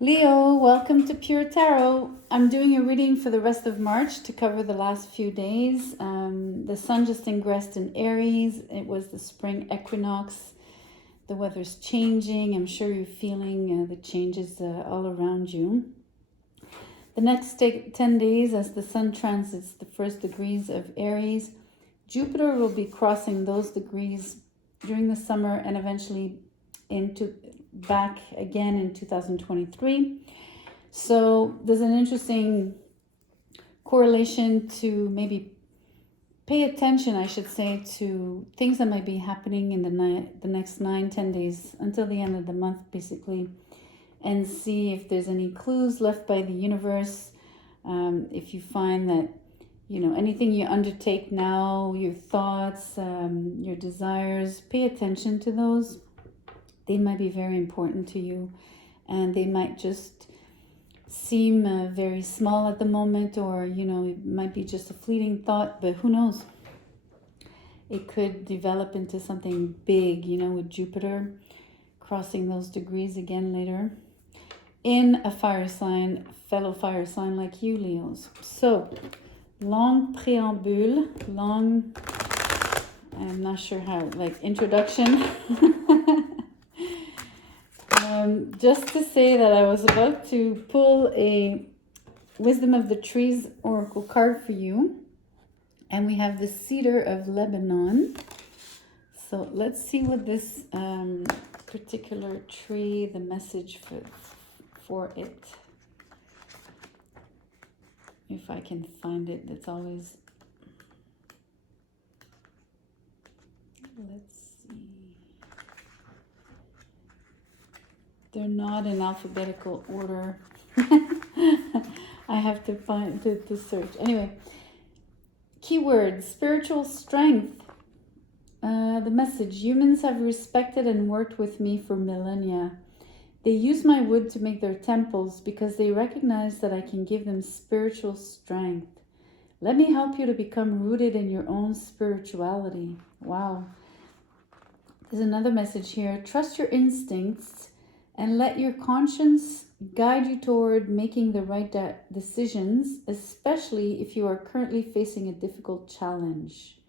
Leo, welcome to Pure Tarot. I'm doing a reading for the rest of March to cover the last few days. The sun just ingressed in Aries. It was the spring equinox. The weather's changing. I'm sure you're feeling the changes all around you. The next 10 days, as the sun transits the first degrees of Aries, Jupiter will be crossing those degrees during the summer and eventually into back again in 2023. So there's an interesting correlation to maybe pay attention, I should say, to things that might be happening in the next 9-10 days until the end of the month, basically, and see if there's any clues left by the universe. If you find that anything you undertake now, your thoughts, your desires, pay attention to those. They might be very important to you, and they might just seem very small at the moment, or it might be just a fleeting thought, but who knows? It could develop into something big, with Jupiter crossing those degrees again later in a fire sign, fellow fire sign like you, Leos. So, long preambule, I'm not sure how, introduction. Just to say that I was about to pull a Wisdom of the Trees Oracle card for you. And we have the Cedar of Lebanon. So let's see what this particular tree, the message for it. If I can find it, that's always... Let's see. They're not in alphabetical order. I have to find to search. Anyway, keywords: spiritual strength. The message: humans have respected and worked with me for millennia. They use my wood to make their temples because they recognize that I can give them spiritual strength. Let me help you to become rooted in your own spirituality. Wow. There's another message here. Trust your instincts and let your conscience guide you toward making the right decisions, especially if you are currently facing a difficult challenge.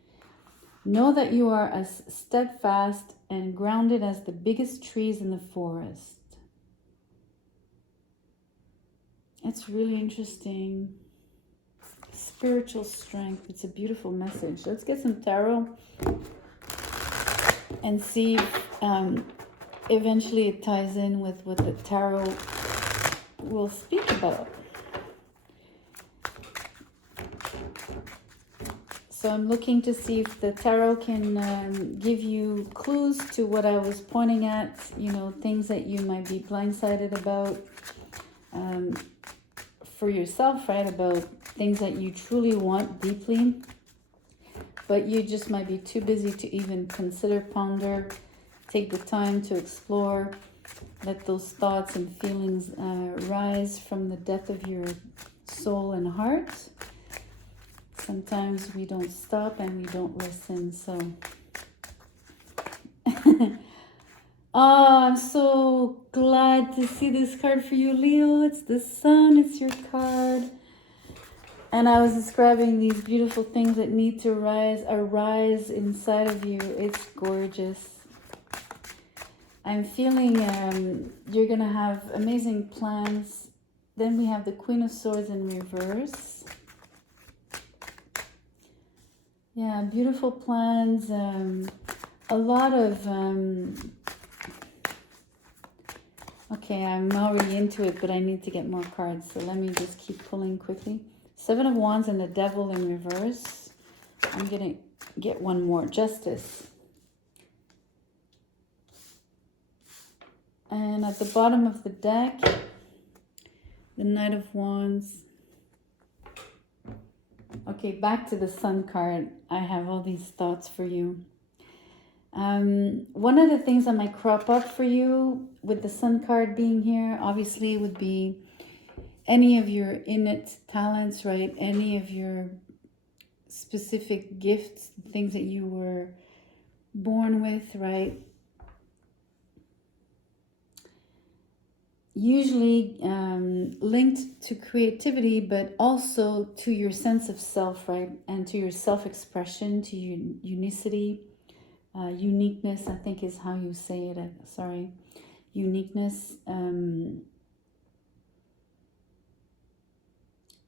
Know that you are as steadfast and grounded as the biggest trees in the forest. It's really interesting. Spiritual strength. It's a beautiful message. Let's get some tarot and see if eventually it ties in with what the tarot will speak about. So I'm looking to see if the tarot can give you clues to what I was pointing at, things that you might be blindsided about for yourself, right? About things that you truly want deeply, but you just might be too busy to even consider, ponder, take the time to explore. Let those thoughts and feelings rise from the depth of your soul and heart. Sometimes we don't stop and we don't listen, so... I'm so glad to see this card for you, Leo. It's the sun, it's your card. And I was describing these beautiful things that need to arise inside of you. It's gorgeous. I'm feeling you're going to have amazing plans. Then we have the Queen of Swords in reverse. Yeah, beautiful plans. A lot of... Okay, I'm already into it, but I need to get more cards. So let me just keep pulling quickly. Seven of Wands and the Devil in reverse. I'm going to get one more. Justice. And at the bottom of the deck, the Knight of Wands. Okay, back to the Sun card. I have all these thoughts for you. One of the things that might crop up for you with the Sun card being here, obviously, would be any of your innate talents, right? Any of your specific gifts, things that you were born with, right? usually linked to creativity, but also to your sense of self, right? And to your self-expression, to your unicity, uniqueness, I think is how you say it. Sorry, uniqueness.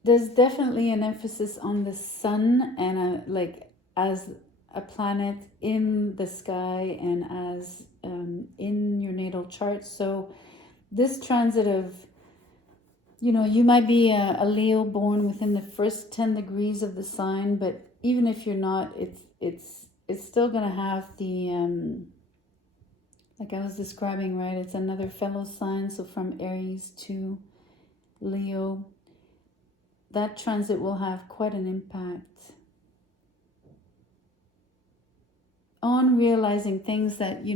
There's definitely an emphasis on the sun and like as a planet in the sky and as in your natal chart. So this transit of, you might be a Leo born within the first 10 degrees of the sign, but even if you're not, it's still gonna have the like I was describing, right? It's another fellow sign, so from Aries to Leo, that transit will have quite an impact on realizing things that,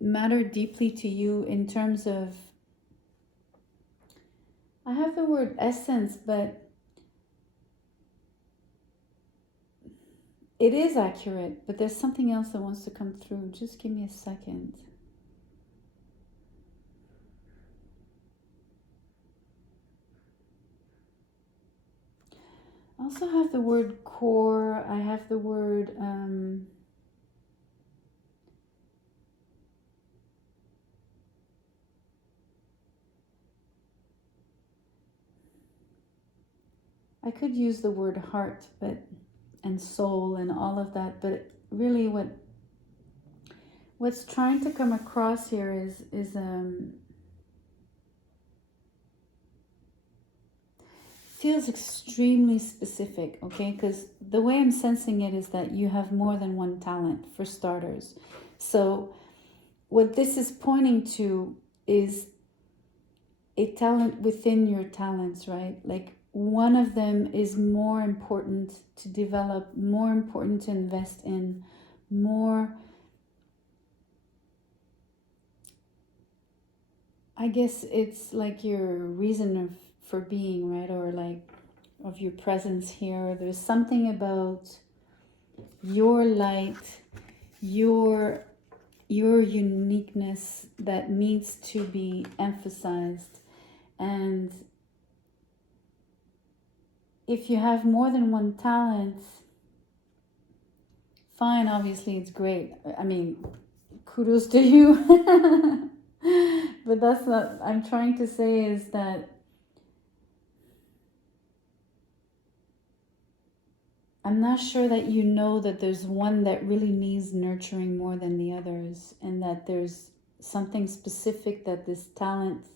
matter deeply to you in terms of, I have the word essence, but it is accurate, but there's something else that wants to come through. Just give me a second. I also have the word core. I have the word I could use the word heart, and soul and all of that, but really what's trying to come across here is feels extremely specific, okay? Because the way I'm sensing it is that you have more than one talent, for starters. So what this is pointing to is a talent within your talents, right? Like one of them is more important to develop, more important to invest in, more, I guess it's like your reason for being, right? Or like of your presence here. There's something about your light, your uniqueness that needs to be emphasized. And if you have more than one talent, fine, obviously it's great. I mean, kudos to you. But that's not, I'm trying to say is that I'm not sure that that there's one that really needs nurturing more than the others, and that there's something specific that this talent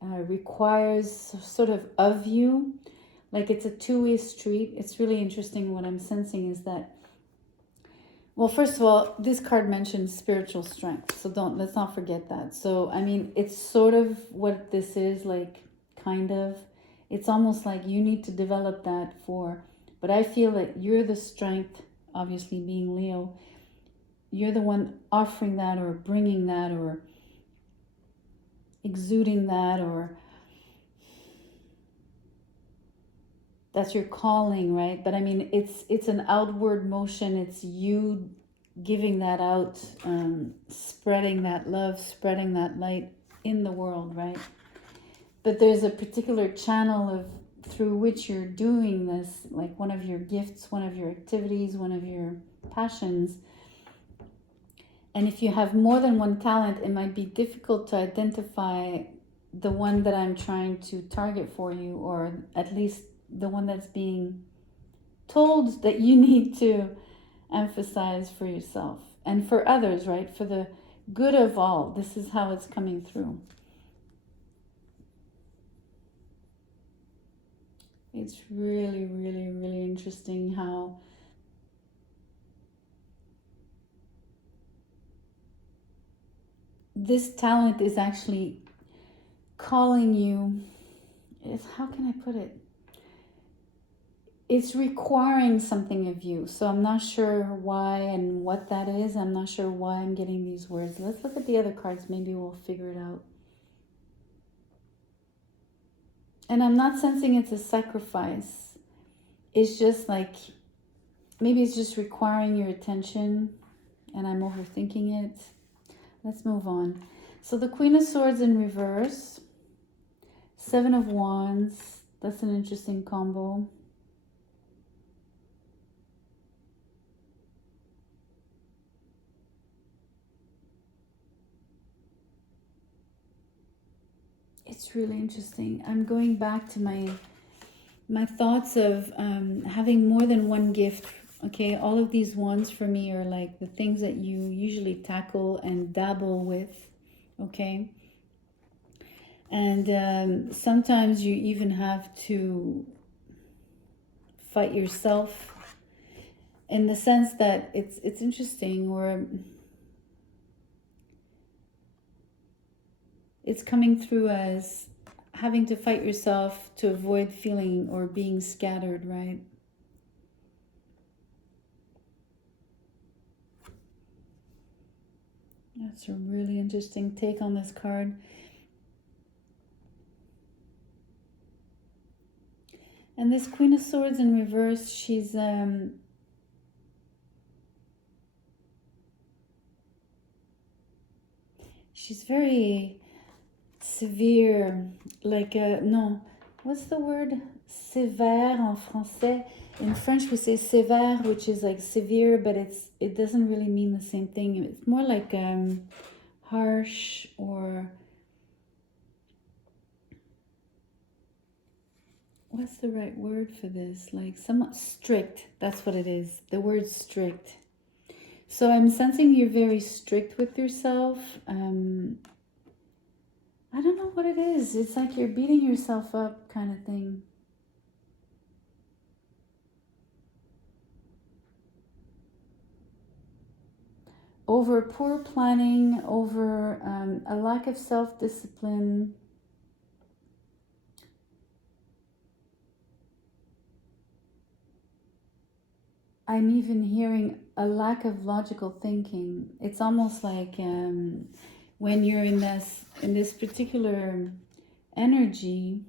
requires sort of you. Like it's a two-way street. It's really interesting. What I'm sensing is that, well, first of all, this card mentions spiritual strength, so let's not forget that. So I mean, it's sort of what this is, like, kind of. It's almost like you need to develop that but I feel that you're the strength, obviously being Leo, you're the one offering that or bringing that or exuding that, or that's your calling, right? But I mean, it's an outward motion. It's you giving that out, spreading that love, spreading that light in the world, right? But there's a particular channel through which you're doing this, like one of your gifts, one of your activities, one of your passions. And if you have more than one talent, it might be difficult to identify the one that I'm trying to target for you, or at least the one that's being told that you need to emphasize for yourself and for others, right? For the good of all. This is how it's coming through. It's really, really, really interesting how this talent is actually calling you. How can I put it? It's requiring something of you. So I'm not sure why and what that is. I'm not sure why I'm getting these words. Let's look at the other cards. Maybe we'll figure it out. And I'm not sensing it's a sacrifice. It's just like, maybe it's just requiring your attention and I'm overthinking it. Let's move on. So the Queen of Swords in reverse, Seven of Wands, that's an interesting combo. It's really interesting. I'm going back to my thoughts of having more than one gift. Okay, all of these wands for me are like the things that you usually tackle and dabble with. Okay, and sometimes you even have to fight yourself, in the sense that it's interesting, or it's coming through as having to fight yourself to avoid feeling or being scattered, right? That's a really interesting take on this card. And this Queen of Swords in reverse, she's very severe, like no, what's the word? Sévère en français. In French we say sévère, which is like severe, but it doesn't really mean the same thing. It's more like harsh, or what's the right word for this? Like somewhat strict. That's what it is. The word strict. So I'm sensing you're very strict with yourself. I don't know what it is. It's like you're beating yourself up, kind of thing. Over poor planning, over a lack of self-discipline. I'm even hearing a lack of logical thinking. It's almost like when you're in this particular energy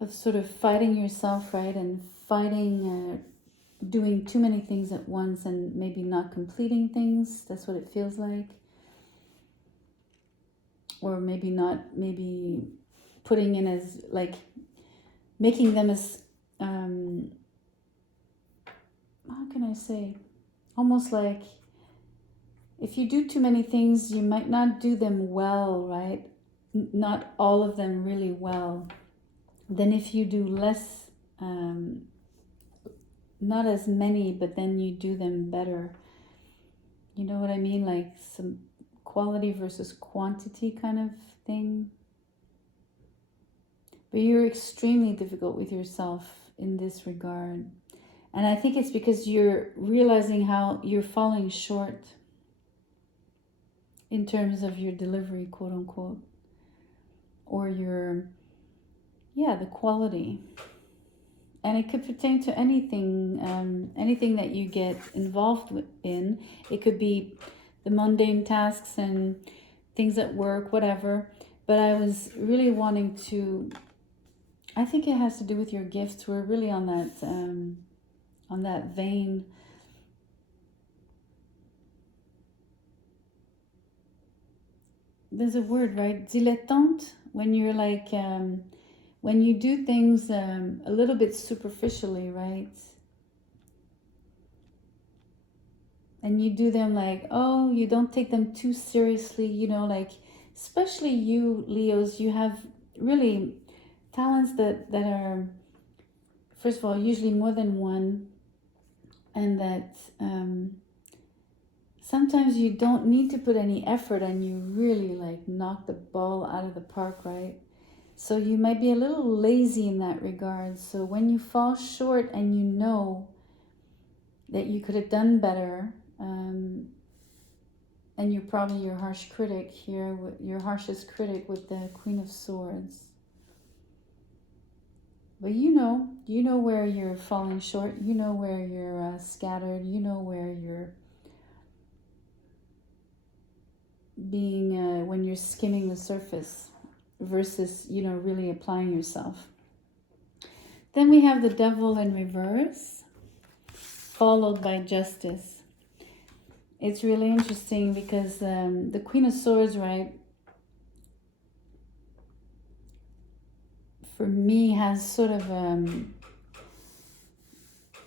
of sort of fighting yourself, right, and fighting, doing too many things at once and maybe not completing things. That's what it feels like. Or maybe putting in as, like, making them as how can I say, almost like if you do too many things, you might not do them well, right? Not all of them really well. Then if you do less, not as many, but then you do them better. You know what I mean? Like some quality versus quantity kind of thing. But you're extremely difficult with yourself in this regard. And I think it's because you're realizing how you're falling short in terms of your delivery, quote unquote, or the quality. And it could pertain to anything, anything that you get involved in. It could be the mundane tasks and things at work, whatever. But I was really wanting to, I think it has to do with your gifts. We're really on that vein. There's a word, right? Dilettante, when you're like, when you do things a little bit superficially, right? And you do them like, oh, you don't take them too seriously, like, especially you, Leos, you have really talents that are, first of all, usually more than one, and that sometimes you don't need to put any effort and you really like knock the ball out of the park, right? So you might be a little lazy in that regard. So when you fall short and you know that you could have done better, and you're probably your harsh critic here, your harshest critic with the Queen of Swords. But you know where you're falling short. You know where you're scattered. You know where you're being, when you're skimming the surface versus, really applying yourself. Then we have the Devil in reverse, followed by Justice. it's really interesting because the Queen of Swords, right, for me has sort of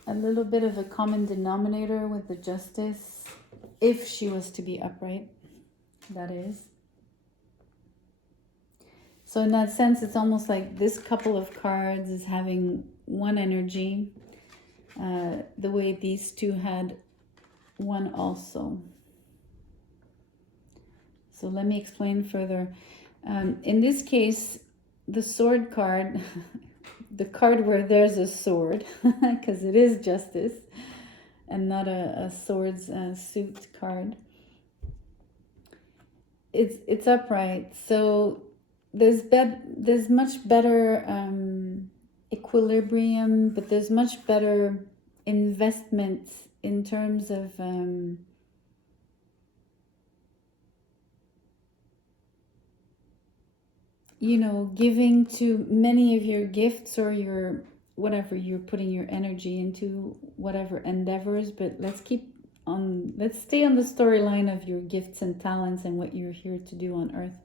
a little bit of a common denominator with the Justice, if she was to be upright, that is. So in that sense, it's almost like this couple of cards is having one energy, the way these two had one also. So let me explain further. In this case, the sword card, the card where there's a sword, because it is Justice and not a swords suit card. It's upright, so there's much better equilibrium, but there's much better investment in terms of you know, giving to many of your gifts or your whatever you're putting your energy into, whatever endeavors. But let's stay on the storyline of your gifts and talents and what you're here to do on earth.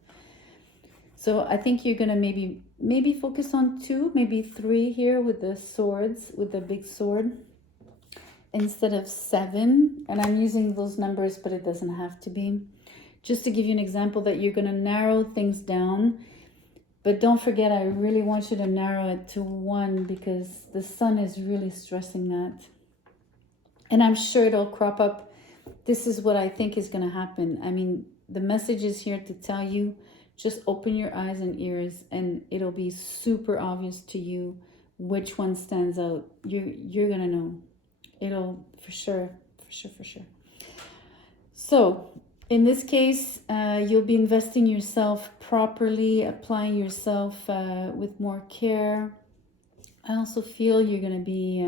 So I think you're gonna maybe focus on 2, maybe 3 here with the swords, with the big sword, instead of 7. And I'm using those numbers, but it doesn't have to be. Just to give you an example that you're gonna narrow things down. But don't forget, I really want you to narrow it to 1 because the sun is really stressing that. And I'm sure it'll crop up. This is what I think is going to happen. I mean, the message is here to tell you, just open your eyes and ears and it'll be super obvious to you which one stands out. You're going to know. It'll for sure. So in this case, you'll be investing yourself properly, applying yourself with more care. I also feel you're going to be,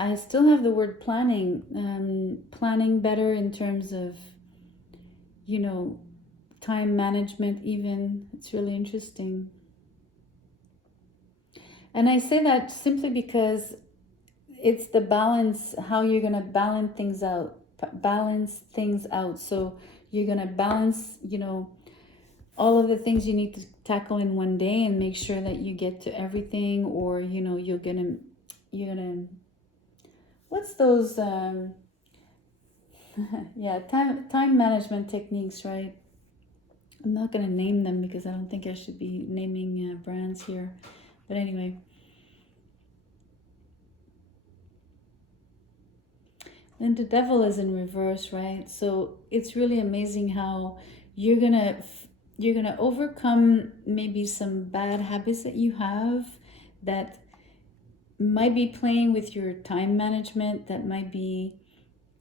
I still have the word planning, planning better in terms of, you know, time management even. It's really interesting. And I say that simply because it's the balance, how you're going to balance things out. So you're going to balance, you know, all of the things you need to tackle in one day and make sure that you get to everything, or, you know, you're gonna what's those yeah, time management techniques, right? I'm not gonna name them because I don't think I should be naming brands here, but anyway. And the devil is in reverse, right? So it's really amazing how you're gonna overcome maybe some bad habits that you have that might be playing with your time management, that might be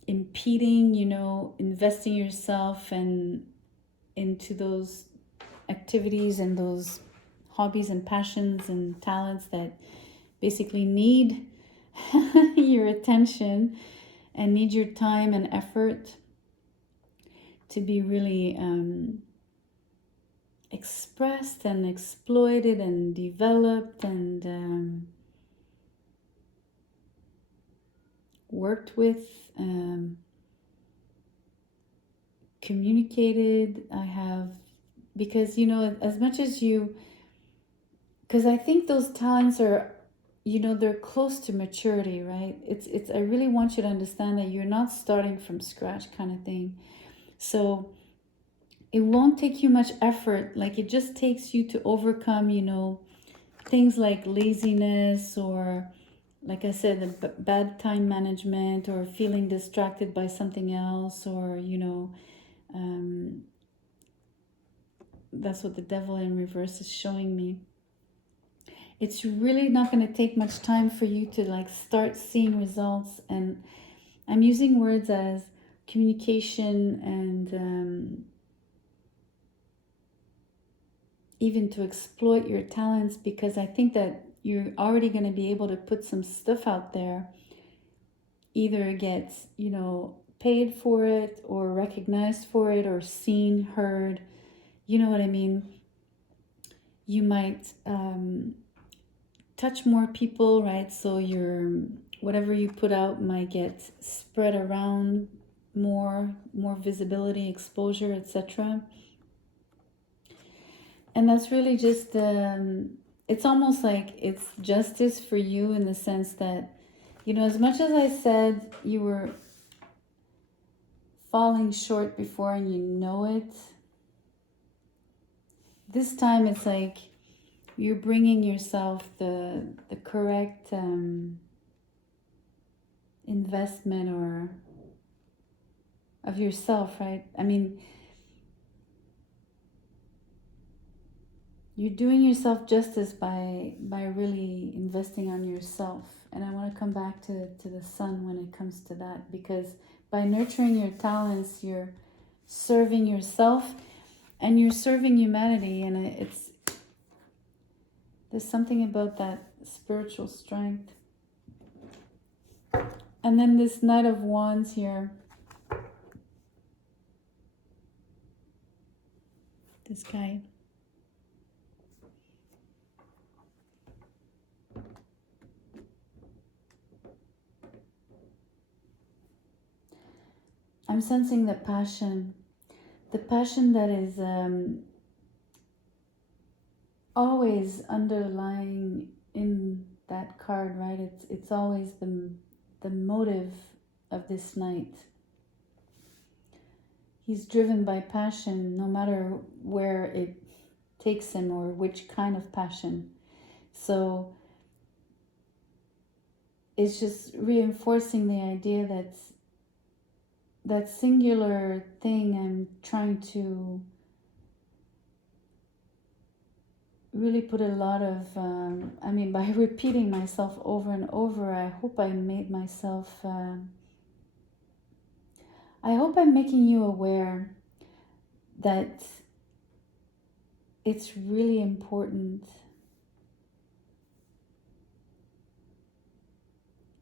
impeding, you know, investing yourself and into those activities and those hobbies and passions and talents that basically need your attention and need your time and effort to be really expressed and exploited and developed and worked with, communicated. I have, because, you know, as much as you, because I think those talents are, you know, they're close to maturity, right? It's I really want you to understand that you're not starting from scratch kind of thing. So it won't take you much effort. Like, it just takes you to overcome, you know, things like laziness, or like I said, the bad time management, or feeling distracted by something else, or, you know, that's what the devil in reverse is showing me. It's really not going to take much time for you to like start seeing results. And I'm using words as communication and even to exploit your talents, because I think that you're already going to be able to put some stuff out there, either get, you know, paid for it or recognized for it or seen, heard, you know what I mean? You might touch more people, right? So your whatever you put out might get spread around more visibility, exposure, etc. And that's really just it's almost like it's justice for you, in the sense that, you know, as much as I said you were falling short before and you know it, this time it's like you're bringing yourself the correct investment or of yourself, right? I mean, you're doing yourself justice by really investing on yourself. And I want to come back to the sun when it comes to that, because by nurturing your talents, you're serving yourself and you're serving humanity. And it's, there's something about that spiritual strength. And then this Knight of Wands here, this guy. I'm sensing the passion that is always underlying in that card, right? It's always the motive of this knight. He's driven by passion, no matter where it takes him or which kind of passion. So it's just reinforcing the idea that singular thing I'm trying to really put a lot of, by repeating myself over and over, I hope I made myself, I hope I'm making you aware that it's really important.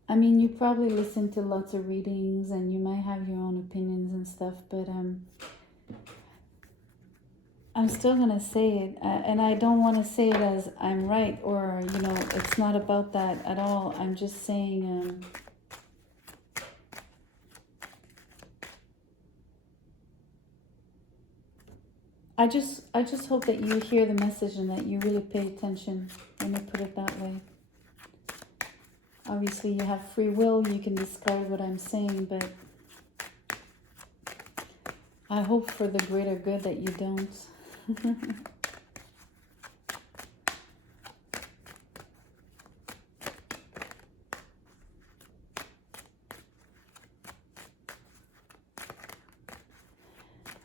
I mean, you probably listen to lots of readings and you might have your own opinions and stuff, but I'm still gonna say it, and I don't want to say it as I'm right, or, you know, it's not about that at all. I'm just saying, I just hope that you hear the message and that you really pay attention. Let me put it that way. Obviously, you have free will. You can discard what I'm saying, but I hope for the greater good that you don't.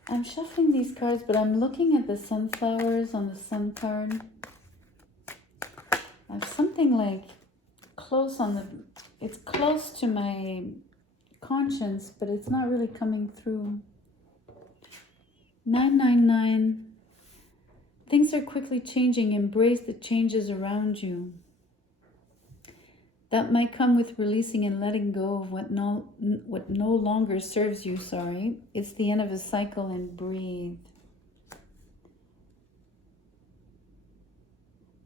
I'm shuffling these cards, but I'm looking at the sunflowers on the sun card. I have something like close on the, it's close to my conscience, but it's not really coming through. 999. Things are quickly changing. Embrace the changes around you. That might come with releasing and letting go of what no longer serves you, sorry. It's the end of a cycle, and breathe.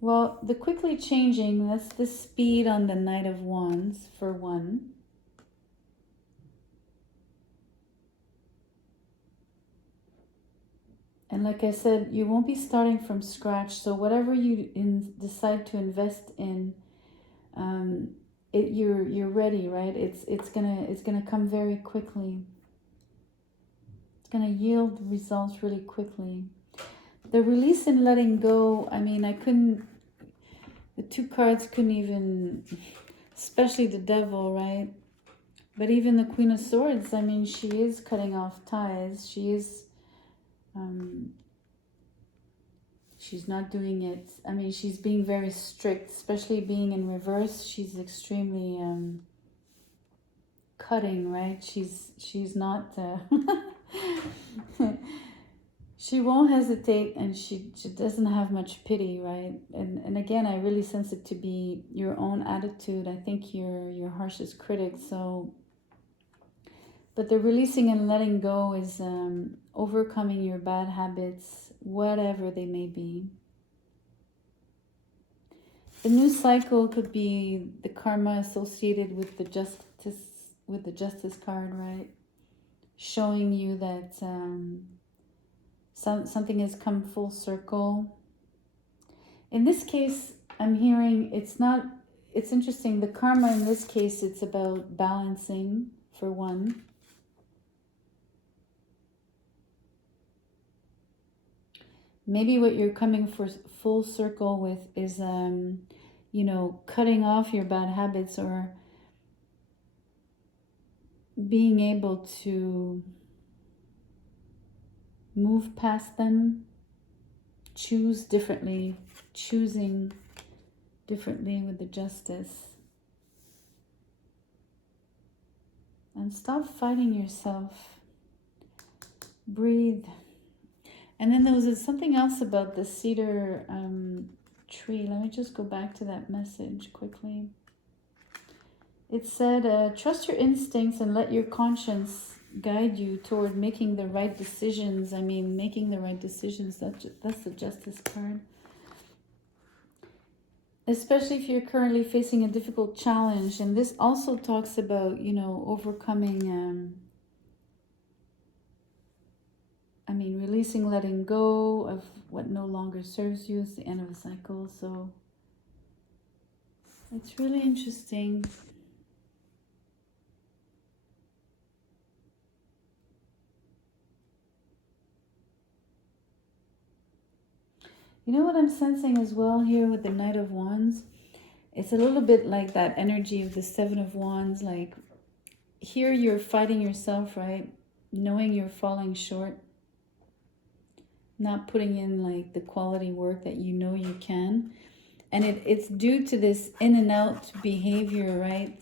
Well, the quickly changing, that's the speed on the Knight of Wands, for one. And like I said, you won't be starting from scratch. So whatever you decide to invest in, you're ready, right? It's gonna come very quickly. It's gonna yield results really quickly. The release and letting go, I mean, the two cards couldn't even, especially the Devil, right? But even the Queen of Swords, I mean, she is cutting off ties. She is, she's not doing it. I mean, she's being very strict, especially being in reverse. She's extremely cutting, right? She's not, she won't hesitate, and she doesn't have much pity, right? And again, I really sense it to be your own attitude. I think you're your harshest critic. So, but the releasing and letting go is overcoming your bad habits, whatever they may be. The new cycle could be the karma associated with the justice card, right? Showing you that something has come full circle. In this case, I'm hearing it's interesting. The karma in this case, it's about balancing, for one. Maybe what you're coming for full circle with is, cutting off your bad habits, or being able to move past them, choosing differently with the justice. And stop fighting yourself. Breathe. And then there was something else about the cedar tree. Let me just go back to that message quickly. It said, trust your instincts and let your conscience guide you toward making the right decisions. I mean, making the right decisions, that's the justice card. Especially if you're currently facing a difficult challenge. And this also talks about, overcoming... releasing, letting go of what no longer serves you. It's the end of a cycle. So it's really interesting. You know what I'm sensing as well here with the Knight of Wands? It's a little bit like that energy of the Seven of Wands. Like here you're fighting yourself, right? Knowing you're falling short. Not putting in like the quality work that you know you can. And it's due to this in and out behavior, right?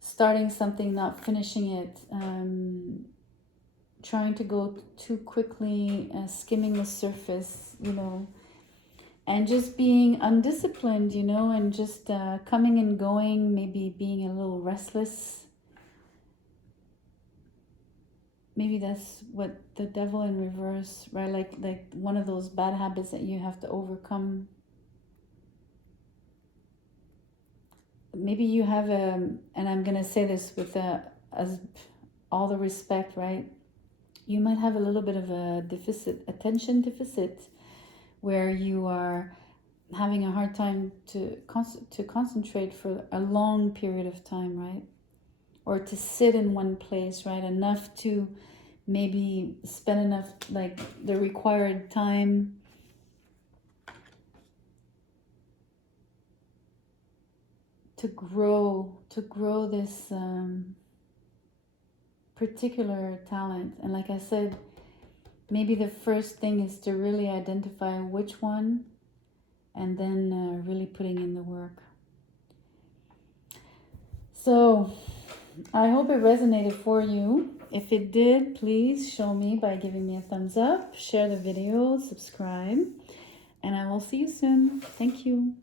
Starting something, not finishing it. Trying to go too quickly, skimming the surface, and just being undisciplined, and just coming and going, maybe being a little restless. Maybe that's what the devil in reverse, right? Like one of those bad habits that you have to overcome. Maybe you have and I'm going to say this with as all the respect, right? You might have a little bit of a attention deficit, where you are having a hard time to concentrate for a long period of time, right? Or to sit in one place, right? Enough to maybe spend enough, like the required time to grow this particular talent. And like I said, maybe the first thing is to really identify which one, and then really putting in the work. So I hope it resonated for you. If it did, please show me by giving me a thumbs up, share the video, subscribe, and I will see you soon. Thank you.